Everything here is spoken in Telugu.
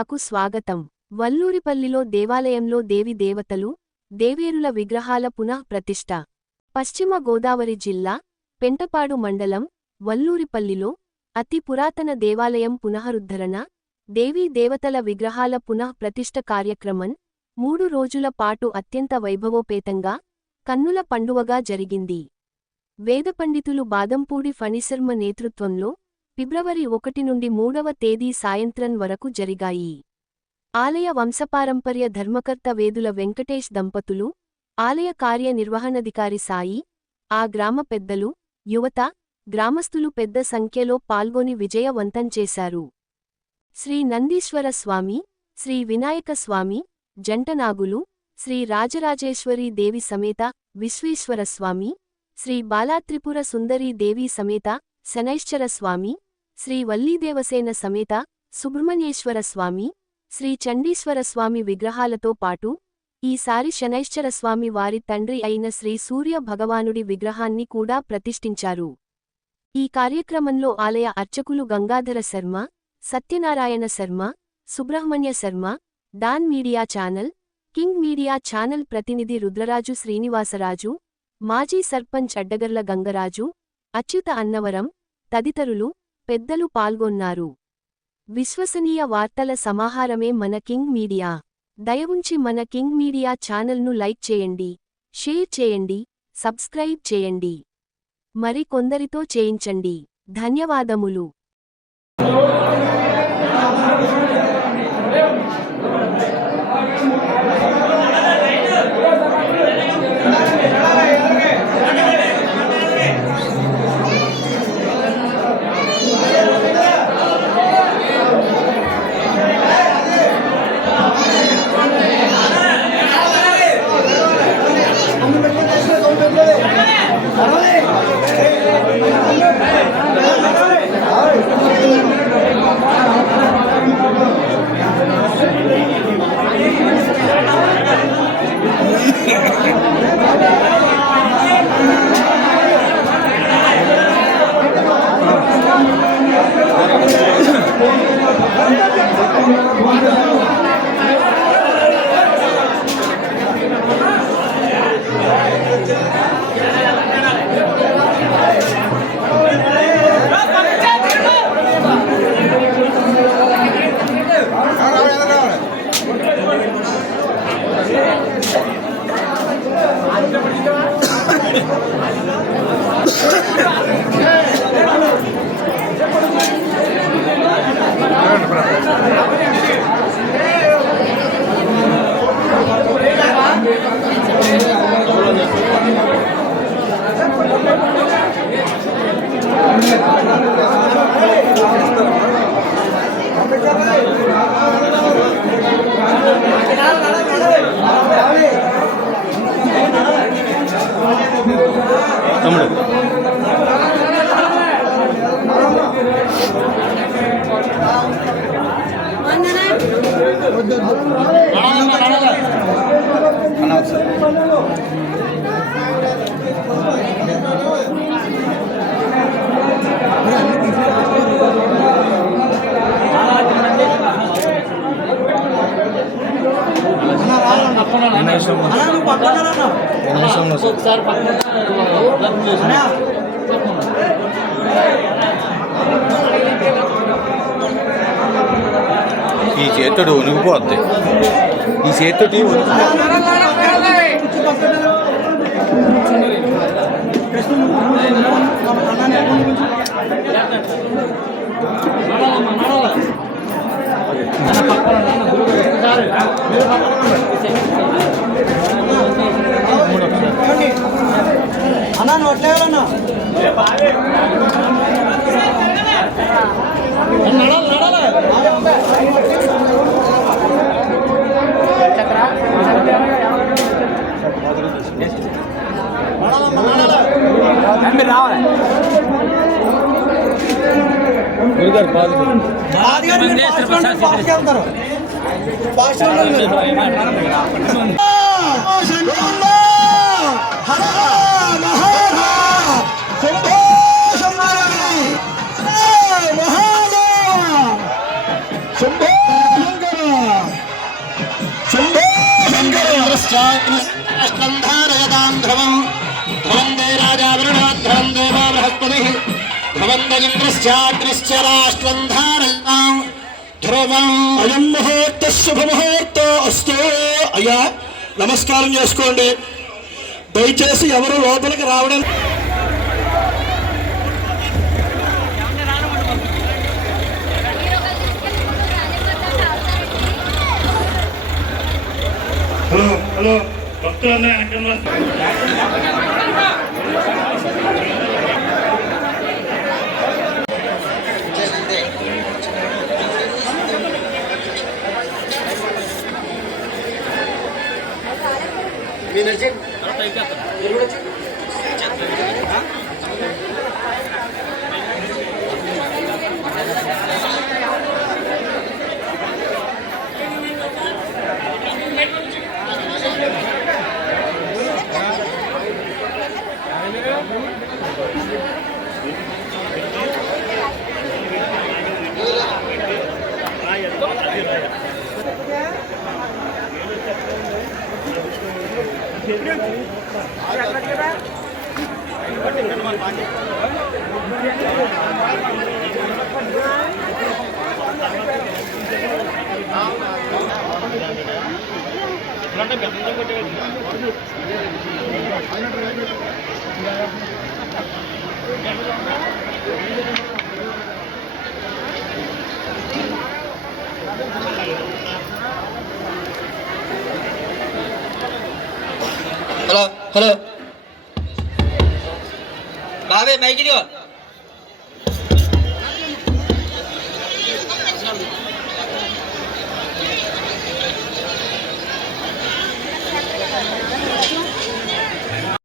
మీడియాకు స్వాగతం. వల్లూరిపల్లిలో దేవాలయంలో దేవి దేవతలు, దేవేరుల విగ్రహాల పునః ప్రతిష్ఠ. పశ్చిమ గోదావరి జిల్లా, పెంటపాడు మండలం, వల్లూరిపల్లిలో అతి పురాతన దేవాలయం పునఃరుద్ధరణ, దేవీ దేవతల విగ్రహాల పునః ప్రతిష్ఠ కార్యక్రమం 3 రోజుల పాటు అత్యంత వైభవోపేతంగా, కన్నుల పండువగా జరిగింది. వేదపండితులు బాదంపూడి ఫణిశర్మ నేతృత్వంలో ఫిబ్రవరి 1 నుండి 3వ తేదీ సాయంత్రం వరకు జరిగాయి. ఆలయ వంశపారంపర్య ధర్మకర్త వేదుల వెంకటేష్ దంపతులు, ఆలయ కార్యనిర్వహణాధికారి సాయి, ఆ గ్రామ పెద్దలు, యువత, గ్రామస్థులు పెద్ద సంఖ్యలో పాల్గొని విజయవంతం చేశారు. శ్రీ నందీశ్వర స్వామి, శ్రీ వినాయక స్వామి, జంటనాగులు, శ్రీ రాజరాజేశ్వరీ దేవి సమేత విశ్వేశ్వర స్వామి, శ్రీ బాలాత్రిపుర సుందరీ దేవి సమేత శనైశ్చర స్వామి, శ్రీ వల్లీదేవసేన సమేత సుబ్రహ్మణ్యేశ్వర స్వామి, శ్రీ చండీశ్వర స్వామి విగ్రహాలతో పాటు ఈసారి శనైశ్చర స్వామి వారి తండ్రి అయిన శ్రీ సూర్య భగవానుడి విగ్రహాన్ని కూడా ప్రతిష్ఠించారు. ఈ కార్యక్రమంలో ఆలయ అర్చకులు Gangadhara Sharma, Satyanarayana Sharma, Subrahmanya Sharma, don media channel, king media channel ప్రతినిధి రుద్రరాజు శ్రీనివాసరాజు, మాజీ సర్పంచ్ అడ్డగర్ల గంగరాజు, అచ్యుత అన్నవరం తదితరులు పెద్దలు పాల్గొన్నారు. విశ్వసనీయ వార్తల సమాహారమే మన కింగ్ మీడియా. దయవుంచి మన కింగ్ మీడియా ఛానల్ను లైక్ చేయండి, షేర్ చేయండి, సబ్స్క్రైబ్ చేయండి. మరి కొందరితో చేయించండి. ధన్యవాదములు. ఈ చేతుడు ఉనిగిపోద్ది. ఈ చేతుడి అన్నా నోట్లేవాలన్నా శంభో ध्रुवं ध्रुवन्दे राजा वरुणोद्धरं देवो बृहस्पतिः ध्रुवन्दगिन्द्रश्चाग्निश्च राष्ट्रं धारयतां ध्रुवम् అయం ముహూర్త శుభముహూర్త అస్తు. అయ్యా నమస్కారం చేసుకోండి. దయచేసి ఎవరు లోపలికి రావడం హలో భక్తులన్నా హలో హలో బాబే మైక్ ఇదిగో